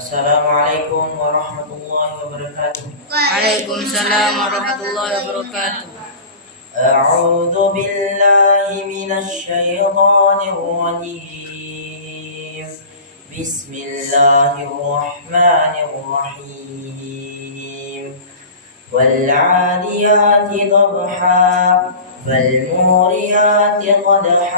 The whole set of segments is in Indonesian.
Assalamualaikum warahmatullahi wabarakatuh. Waalaikumsalam warahmatullahi wabarakatuh. A'udzu billahi minasy syaithanir rajim. Bismillahirrahmanirrahim. Wal 'adiyati dhabha fal muriyati qadha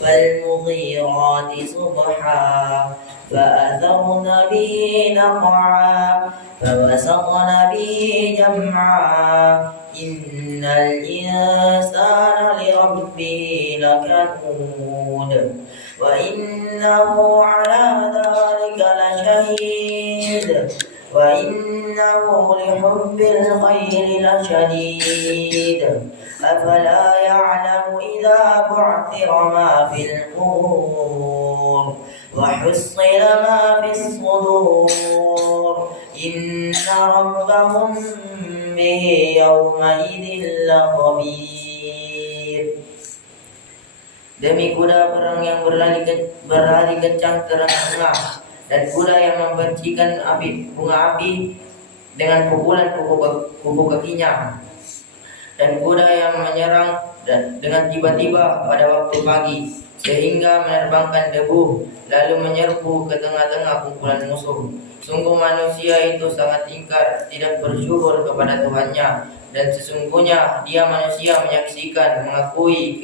fal mughirati subha فأثرن به نقعا فوسطن به جمعا إن الإنسان لربه لكنود وإنه على ذلك لشهيد وإنه لحب الخير لشديد أفلا يعلم إذا بعثر ما في القبور وحصل ما في الصدور إن ربهم به يومئذ لخبير. Demi kuda perang yang berlari kencang tengah dan kuda yang membencikan bunga api dengan pukulan kuku kakinya, dan kuda yang menyerang dengan tiba-tiba pada waktu pagi sehingga menerbangkan debu lalu menyerbu ke tengah-tengah kumpulan musuh. Sungguh manusia itu sangat ingkar, tidak bersyukur kepada Tuhannya, dan sesungguhnya dia manusia menyaksikan, mengakui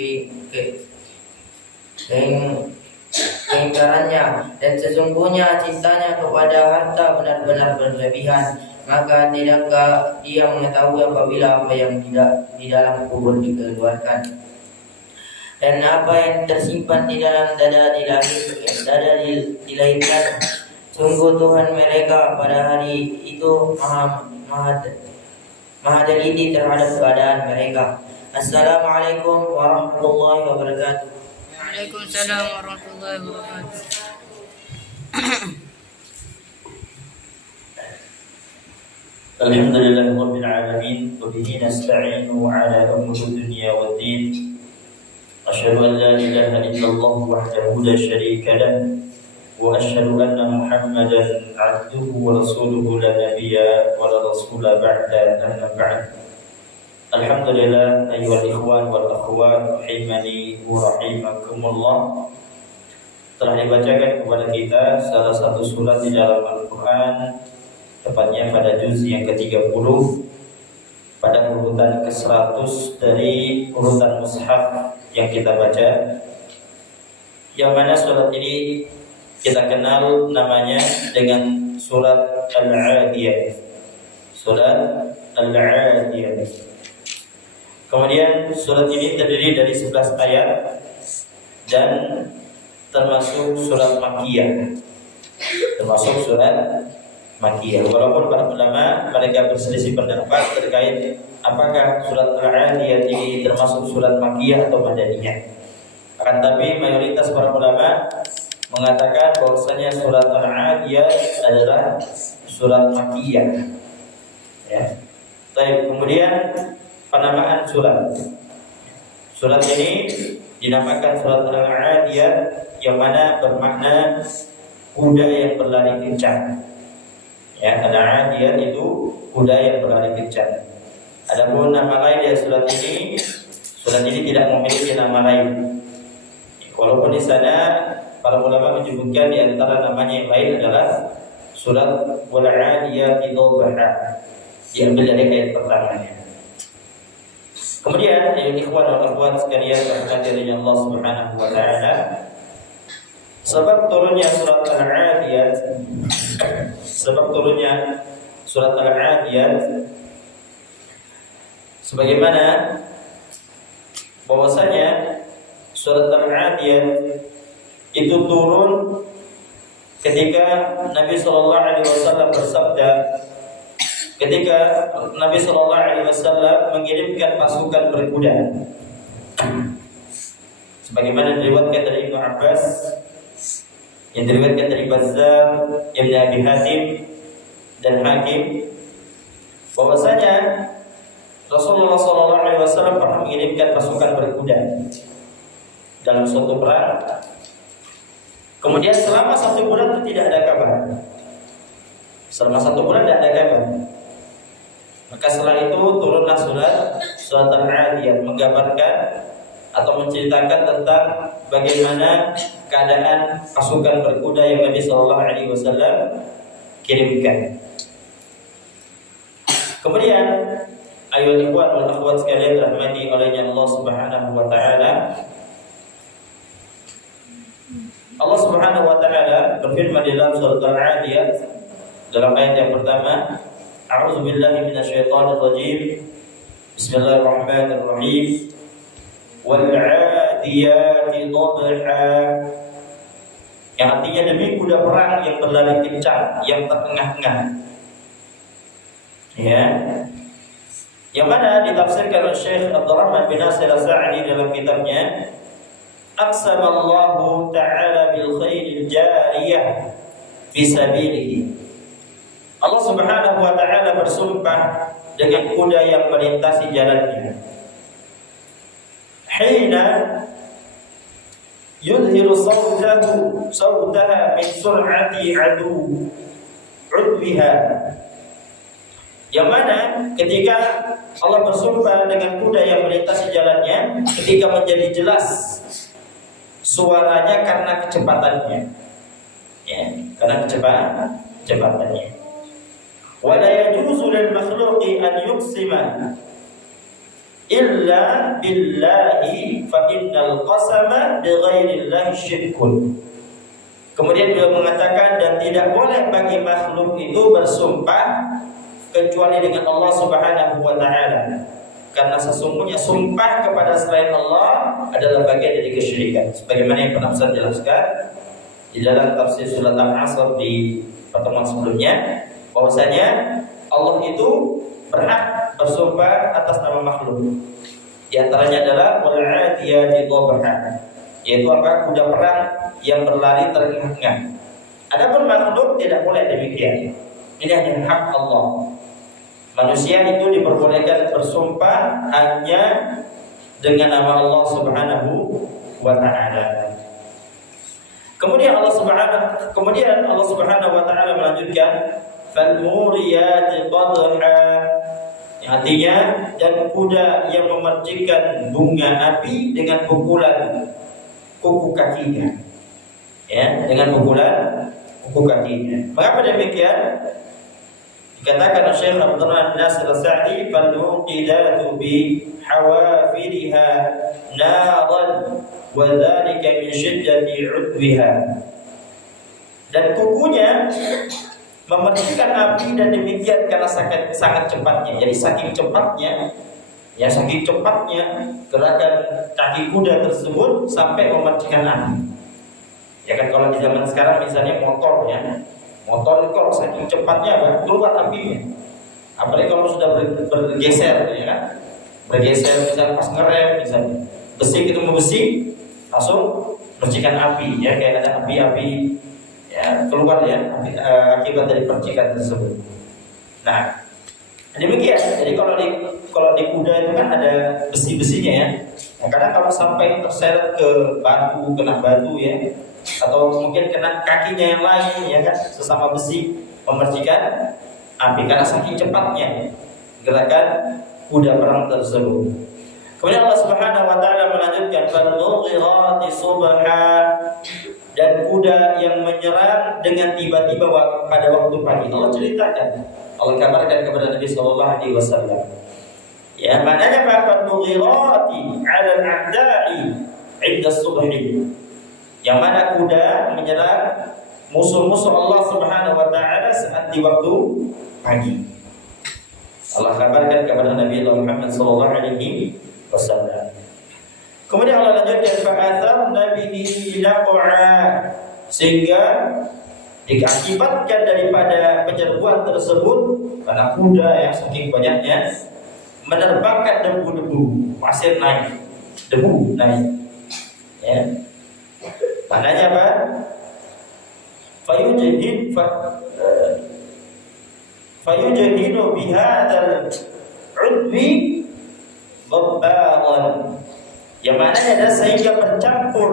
keingkarannya, dan sesungguhnya cintanya kepada harta benar-benar berlebihan. Maka tidakkah dia mengetahui apabila apa yang tidak di dalam kubur dikeluarkan, dan apa yang tersimpan di dalam dada dilahirkan. Sungguh Tuhan mereka pada hari itu maha teliti terhadap keadaan mereka. Assalamualaikum warahmatullahi wabarakatuh. Waalaikumsalam warahmatullahi wabarakatuh. Alhamdulillahi rabbil alamin wa bihi nasta'inu ala umuri dunya waddin. أشهد أن لا إله إلا الله وحده لا شريك له وأشهد أن محمدا عبده ورسوله لا نبي ولا رسول بعد أما بعد. الحمد لله أيها الإخوان والأخوات rahimani wa rahimakumullah. Telah dibacakan kepada kita salah satu surat di dalam Al-Quran, tepatnya pada juz yang ke-30, pada urutan ke-100 dari urutan mushaf yang kita baca, yang mana surat ini kita kenal namanya dengan surat Al-'Adiyah. Surat Al-'Adiyah. Kemudian surat ini terdiri dari 11 ayat dan termasuk surat Makkiyah. Termasuk surat Makkiyah. Walaupun para ulama mereka berselisih pendapat terkait apakah surat Al-'Adiyah ini termasuk surat Makkiyah atau Madaniyah. Akan tapi mayoritas para ulama mengatakan bahwasanya surat Al-'Adiyah adalah surat Makkiyah. Ya. Baik, kemudian penamaan surat. Surat ini dinamakan surat Al-'Adiyah, yang mana bermakna kuda yang berlari kencang. Ya, Al-'Adiyah itu kuda yang berlari kencang. Adapun nama lain dari surat ini tidak memiliki nama lain. Walaupun di sana para ulama menyebutkan di antara namanya yang lain adalah surat Wal-'Adiyati dhabha, diambil dari ayat pertamanya. Kemudian ya ikhwan dan akhwat sekalian rahmati Allah Subhanahu wa taala, sebab turunnya surat Al-'Adiyah, sebagaimana bahwasanya surat Al-'Adiyah itu turun ketika Nabi sallallahu alaihi wasallam bersabda, ketika Nabi sallallahu alaihi wasallam mengirimkan pasukan berkuda. Sebagaimana diriwayatkan dari Ibnu Abbas, yang diriwayatkan dari Bazzar, Ibnu Abi Hatim dan Hakim, bahwasanya Rasulullah SAW pernah mengirimkan pasukan berkuda dalam suatu perang. Kemudian selama 1 bulan itu tidak ada kabar. Selama 1 bulan tidak ada kabar. Maka setelah itu turunlah surat Al-Adiyat, menggambarkan atau menceritakan tentang bagaimana keadaan pasukan berkuda yang Nabi Shallallahu Alaihi Wasallam kirimkan. Kemudian, ayol ikhwan wal akhwat sekalian rahmati olehnya Allah Subhanahu wa taala. Allah Subhanahu wa taala berfirman di dalam surat Al-Adiyat dalam ayat yang pertama, A'udzu billahi minasyaitonir rajim. Bismillahirrahmanirrahim. Wal 'adiyati dhabha. Yang artinya demi kuda perang yang berlari kencang, yang terengah-engah. Ya. Yang mana ditafsirkan oleh Syekh Abdurrahman bin Nasir As-Sa'di dalam kitabnya Aqsamallahu ta'ala bil khairil jariyah fi sabilihi. Allah Subhanahu wa taala bersumpah dengan kuda yang melintasi jalannya. Hina yudhiru sautaha min sur'ati udwiha. Yang mana ketika Allah bersumpah dengan kuda yang melintasi jalannya, ketika menjadi jelas suaranya karena kecepatannya, ya, karena kecepatannya. Wa la yajuzu lil makhluqi an yuqsima illa billahi fa innal qasama bi ghairillahi syirkun. Kemudian beliau mengatakan, dan tidak boleh bagi makhluk itu bersumpah kecuali dengan Allah Subhanahu wa taala. Karena sesungguhnya sumpah kepada selain Allah adalah bagian dari kesyirikan. Sebagaimana yang pernah saya jelaskan di dalam tafsir surat Al-Asr di pertemuan sebelumnya, bahwasanya Allah itu berhak bersumpah atas nama makhluk. Di antaranya adalah wal 'adiyati dhabha, yaitu apa? Kuda perang yang berlari terengah-engah. Adapun makhluk tidak boleh demikian. Ini hanya hak Allah. Manusia itu diperbolehkan bersumpah hanya dengan nama Allah Subhanahu wa taala. Kemudian Allah Subhanahu wa taala melanjutkan fal muriyati qadha, yang artinya dan kuda yang memercikan bunga api dengan pukulan kuku kakinya. Ya, dengan pukulan kuku kakinya. Mengapa demikian? Dikatakan Syekh Abdurrahman bin Nasir As-Sa'di, fal muqidatu bi hawafiriha naran wa dzalika min syiddati 'udwiha. Dan kukunya memercikan api, dan demikian karena sangat cepatnya. Jadi saking cepatnya gerakan kaki kuda tersebut sampai memercikan api. Ya kan, kalau di zaman sekarang misalnya motor itu kalau saking cepatnya keluar apinya. Apalagi kalau sudah bergeser, ya kan? Bergeser misalnya pas ngerem, misalnya besi ketemu besi, langsung percikan api, ya, kayak ada api-api ya keluar, ya, akibat dari percikan tersebut. Nah, demikian. Jadi kalau di kuda itu kan ada besi-besinya, ya. Nah, karena kalau sampai terseret ke batu, kena batu, ya, atau mungkin kena kakinya yang lain, ya kan, sesama besi, memercikan api karena saking cepatnya gerakan kuda perang tersebut. Kemudian Allah Subhanahu wa taala melanjutkan fal-mughirati subha, dan kuda yang menyerang dengan tiba-tiba pada waktu pagi. Allah ceritakan, Allah kabarkan kepada Nabi sallallahu alaihi wasallam. Ya, maknanya fal-mughirati 'ala al-a'da'i 'inda subhi. Yang mana kuda menyerang musuh-musuh Allah Subhanahu wa taala saat di waktu pagi. Allah kabarkan kepada Nabi Muhammad sallallahu alaihi wasallam. Kemudian Allah lanjutkan fa'atharna bihi naq'a, sehingga diakibatkan daripada penyerbuan tersebut karena kuda yang saking banyaknya menerbangkan debu-debu, pasir naik, debu naik. Ya. Maknanya apa? Fayujhidu bihadzal 'udwi ghabbaran. Yang maknanya adalah sehingga bercampur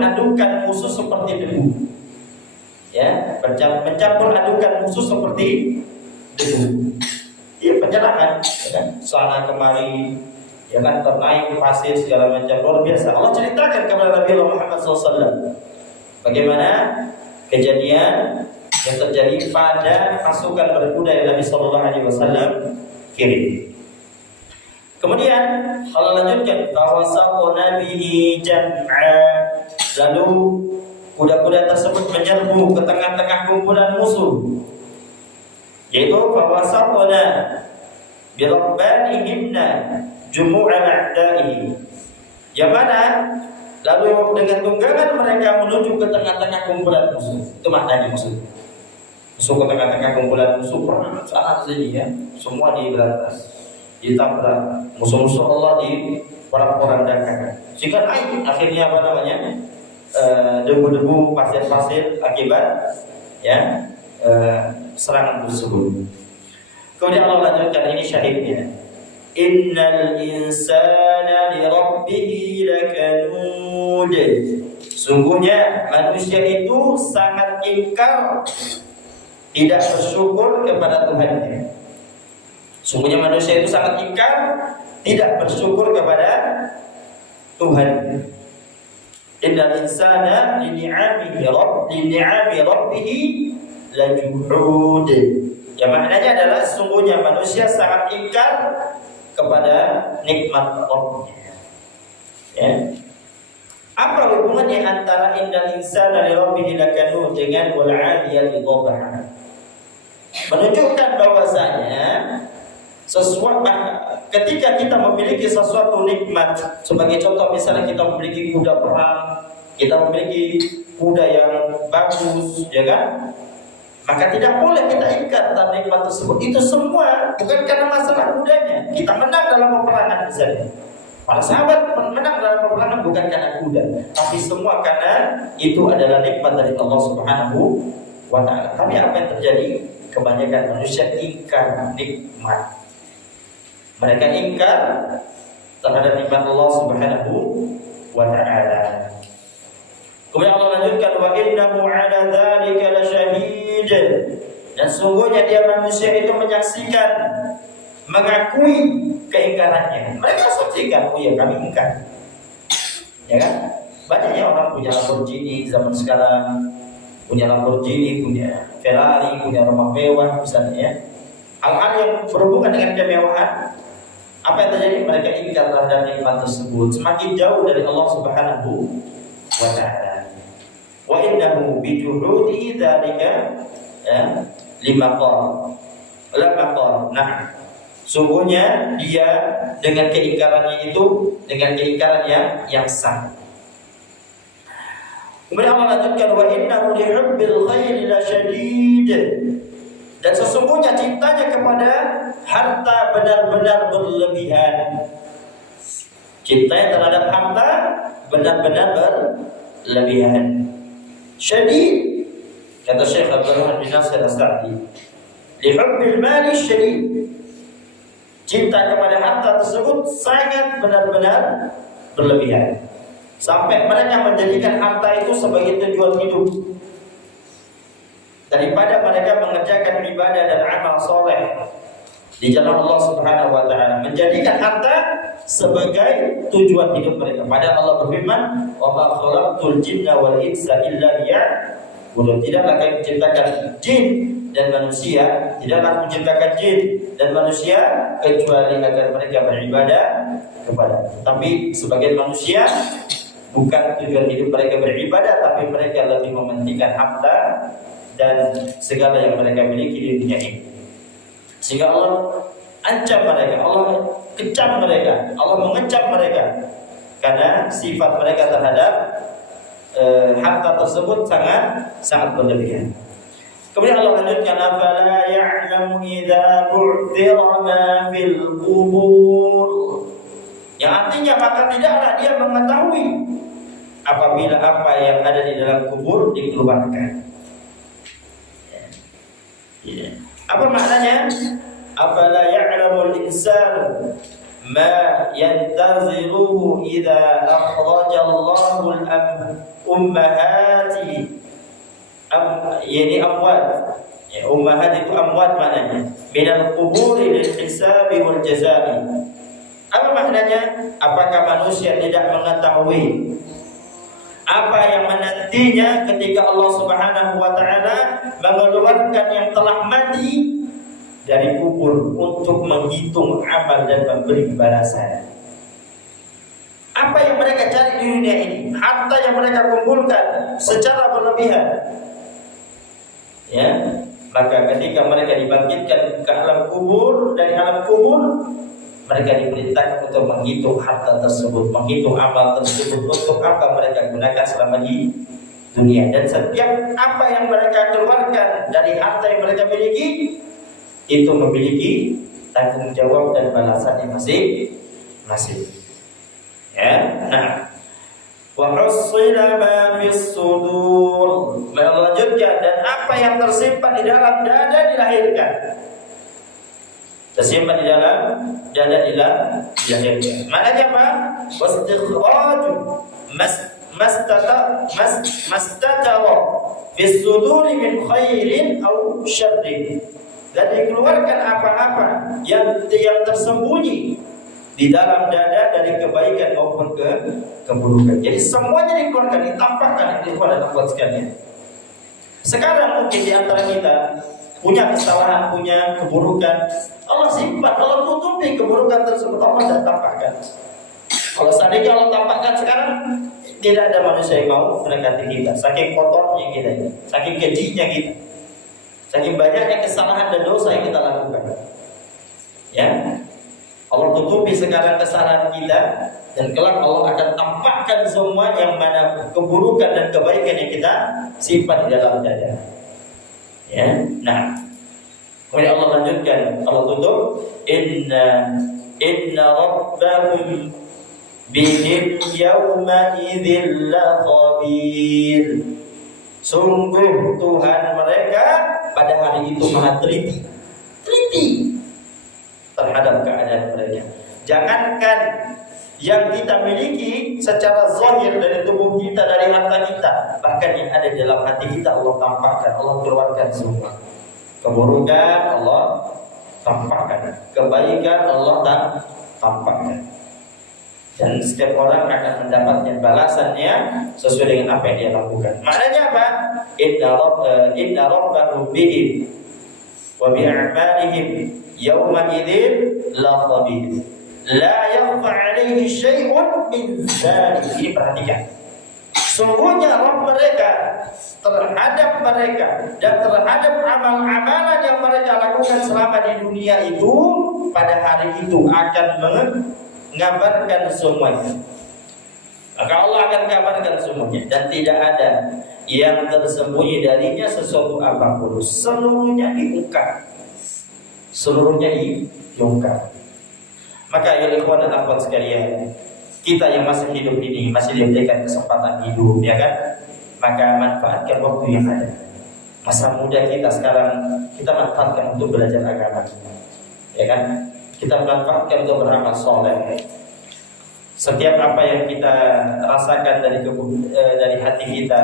adukan musuh seperti debu. ya, mencampur adukan musuh seperti debu. Iya, penyerangan, ya kan? Sana kemari, ya kan, ternaik pasir segala macam, luar biasa. Allah ceritakan kepada Nabi Muhammad SAW bagaimana kejadian yang terjadi pada pasukan berkuda yang Nabi SAW kirim. Kemudian Allah lanjutkan, fawasaqna bihi jam'a, lalu kuda-kuda tersebut menyerbu ke tengah-tengah kumpulan musuh, yaitu fawasaqna bi rabbanihimna jumu'a a'da'ihi, yang mana lalu dengan tunggangan mereka menuju ke tengah-tengah kumpulan musuh. Itu maknanya musuh ke tengah-tengah kumpulan musuh, perang saat ini ya, semua diberantas, ditabrak, musuh-musuh Allah diporak-porandakan, sehingga naik akhirnya apa namanya, debu-debu, pasir-pasir akibat ya serangan tersebut. Kemudian Allah lanjutkan, ini syahidnya, innal insana li rabbihi lakanud, sungguhnya manusia itu sangat ingkar, tidak bersyukur kepada Tuhannya. Sungguhnya manusia itu sangat ingkar, tidak bersyukur kepada Tuhan. Innal insana li ni'ami rabbih lajuhud. Yang maknanya adalah sungguhnya manusia sangat ingkar kepada nikmat Rabbnya. Ya. Apa hubungannya antara innal insana li rabbih lakanud dengan wal 'adiyati dhabha? Menunjukkan bahwasanya ketika kita memiliki sesuatu nikmat, sebagai contoh misalnya kita memiliki kuda perang, kita memiliki kuda yang bagus, ya kan? Maka tidak boleh kita ingkar terhadap nikmat tersebut. Itu semua bukan karena masalah kudanya. Kita menang dalam peperangan misalnya, para sahabat menang dalam peperangan bukan karena kuda, tapi semua karena itu adalah nikmat dari Allah Subhanahu wa ta'ala. Tapi apa yang terjadi? Kebanyakan manusia ingkar nikmat. Mereka ingkar terhadap nikmat Allah Subhanahu wa ta'ala. Kemudian Allah lanjutkan, wa innahu 'ala dzalika lasyahid, dan sungguhnya dia manusia itu menyaksikan, mengakui keingkarannya. Mereka saksikan, oh ya kami ingkar. Ya kan? Banyaknya orang punya Lamborghini zaman sekarang, punya Lamborghini, punya Ferrari, punya rumah mewah misalnya ya. Hal-hal yang berhubungan dengan kemewahan, apa yang terjadi? Mereka ingkar terhadap nikmat tersebut, semakin jauh dari Allah Subhanahu wa ta'ala. Wa innahu bi juhudi dzalika lima qala. Nah, sungguhnya dia dengan keingkarannya itu dengan keingkaran yang sah. Kemudian Allah lanjutkan, wa innahu li hubbil khairi lasyadid, dan sesungguhnya cintanya kepada harta benar-benar berlebihan. Cintanya terhadap harta benar-benar berlebihan. Syadid, kata Syekh Abdurrahman bin Nasir As-Sa'di, li hubbil mali syadid, cinta kepada harta tersebut sangat benar-benar berlebihan, sampai mereka menjadikan harta itu sebagai tujuan hidup, daripada mereka mengerjakan ibadah dan amal soleh di jalan Allah Subhanahu wa ta'ala, menjadikan harta sebagai tujuan hidup mereka. Padahal Allah berfirman, wa ma khalaqtul jinna wal insa illa liya'budun, tidaklah kami menciptakan jin dan manusia, tidaklah menciptakan jin dan manusia kecuali agar mereka beribadah kepada. Tapi sebagian manusia bukan tujuan hidup mereka beribadah, tapi mereka lebih mementingkan harta dan segala yang mereka miliki di dunia ini. Sehingga Allah ancam mereka, Allah kecam mereka, Allah mengecam mereka karena sifat mereka terhadap harta tersebut sangat berlebihan. Kemudian Allah lanjutkan, afala ya'lamu idza bu'thira ma fil qubur, yang artinya maka tidaklah dia mengetahui apabila apa yang ada di dalam kubur dikeluarkan. Apa maknanya? Afala ya'lamul insanu ma yantaziruhu idza akhraja Allahul ummahati Yani amwat. Ya, ummahat itu amwat maknanya. Minal quburi lil hisabi wal jazai. Apa maknanya? Apakah manusia tidak mengetahui apa yang menantinya ketika Allah Subhanahu wa taala mengeluarkan yang telah mati dari kubur untuk menghitung amal dan memberi balasan. Apa yang mereka cari di dunia ini, harta yang mereka kumpulkan secara berlebihan, ya, maka ketika mereka dibangkitkan ke alam kubur, dari alam kubur, mereka diperintahkan untuk menghitung harta tersebut, menghitung amal tersebut, untuk apa mereka gunakan selama di dunia. Dan setiap apa yang mereka keluarkan dari harta yang mereka miliki, itu memiliki tanggung jawab dan balasannya masing-masing. Ya, nah, wa husila ma fis sudur, melanjutkan, dan apa yang tersimpan di dalam dada dilahirkan. Tersimpan di dalam dada dilahirkan. Maknanya apa? Wastikhraju mastatara fis suduri min khairin aw syarrin. Dan dikeluarkan apa-apa yang tersembunyi di dalam dada dari kebaikan maupun keburukan. Jadi semuanya dikeluarkan, ditampakkan di luar dan buat sekalian. Sekarang mungkin di antara kita punya kesalahan, punya keburukan, Allah simpan, Allah tutupi keburukan tersebut, Allah tidak tampakkan. Kalau seandainya Allah tampakkan sekarang, tidak ada manusia yang mau mendekati kita. Saking kotornya kita ini, saking kejinya kita, saking banyaknya kesalahan dan dosa yang kita lakukan. Ya, Allah tutupi sekarang kesalahan kita, dan kelak Allah akan tampakkan semua yang mana keburukan dan kebaikan yang kita simpan di dalam dada. Ya, nah, kemudian Allah lanjutkan, Allah tutup, inna rabbahum bihim yawma idzil khabir. Sungguh Tuhan mereka pada hari itu maha teliti terhadap keadaan mereka. Jangankan yang kita miliki secara zahir dari tubuh kita, dari harta kita, bahkan yang ada dalam hati kita Allah tampakkan, Allah keluarkan semua. Keburukan Allah tampakkan, kebaikan Allah tampakkan. Dan setiap orang akan mendapatkan balasannya sesuai dengan apa yang dia lakukan. Maknanya apa? Inna rabbahum bihim wa bi'amalihim yawma idzin la khabir la yakhfa 'alaihi syai'un min dzalik. Ini perhatikan. Sungguhnya Rabb mereka terhadap mereka dan terhadap amal-amalan yang mereka lakukan selama di dunia itu, pada hari itu akan mengabarkan semuanya. Maka Allah akan kabarkan semuanya, dan tidak ada yang tersembunyi darinya sesuatu apapun. Seluruhnya diungkap. Maka ya ikhwan dan akhwat sekalian, kita yang masih hidup ini, masih diberikan kesempatan hidup, ya kan? Maka manfaatkan waktu yang ada. Masa muda kita sekarang kita manfaatkan untuk belajar agama, ya kan? Kita manfaatkan untuk beramal soleh. Setiap apa yang kita rasakan dari hati kita,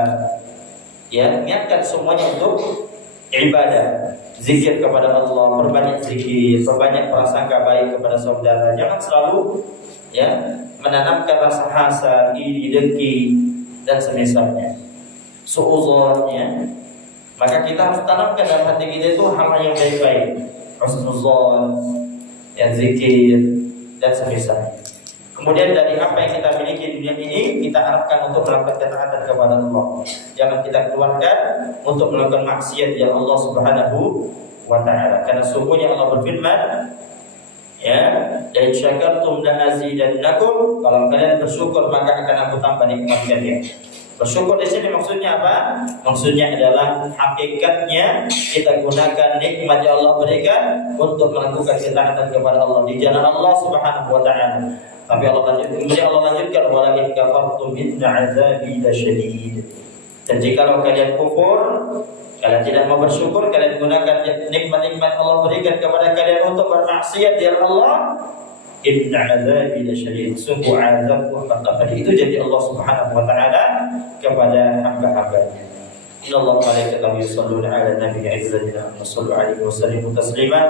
ya, niatkan semuanya untuk ibadah, zikir kepada Allah, perbanyak zikir, perbanyak prasangka baik kepada saudara. Jangan selalu, ya, menanamkan rasa hasad, iri, dengki dan semisalnya, suudzon, ya. Maka kita harus tanamkan dalam hati kita itu hal yang baik-baik, husnuzon, ya, zikir dan semisalnya. Kemudian dari apa yang kita miliki di dunia ini, kita harapkan untuk melakukan ketaatan kepada Allah. Jangan kita keluarkan untuk melakukan maksiat yang Allah Subhanahu wa ta'ala. Karena sungguhnya Allah berfirman, ya, la in syakartum la azidannakum, kalau kalian bersyukur maka akan aku tambah nikmat kalian. Bersyukur di sini maksudnya apa? Maksudnya adalah hakikatnya kita gunakan nikmat yang Allah berikan untuk melakukan ketaatan kepada Allah di jalan Allah Subhanahu wa ta'ala. Tapi Allah lanjutkan, wala in kafartum inna azabi lasyadid. Dan jika kalian kufur, kalian tidak mau bersyukur, kalian gunakan nikmat-nikmat Allah berikan kepada kalian untuk bermaksiat di Allah, inna azabi lasyadid. Sungguh azabku amat pedih. Itu jadi Allah Subhanahu wa ta'ala kepada hamba-hambanya. Innallaha wa malaikatahu yusholluna 'alan nabi ya ayyuhalladzina amanu shallu 'alaihi wa sallimu taslima.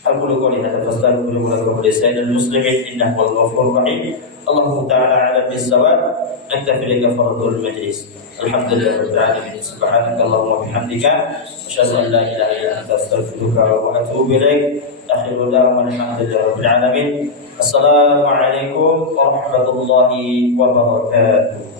Aqulu qawli hadza fastaghfiru lakum wa lisa'iril muslimin innahu huwal ghafurur rahim. Allahu ta'ala 'ala bis-shawab. Naktafi kafaratul majlis. Alhamdulillahirabbil alamin. Subhanakallahumma wa bihamdika asyhadu an la ilaha illa anta astaghfiruka wa atubu ilaik. Akhiru da'wana alhamdulillahirabbil alamin. Assalamualaikum warahmatullahi wabarakatuh.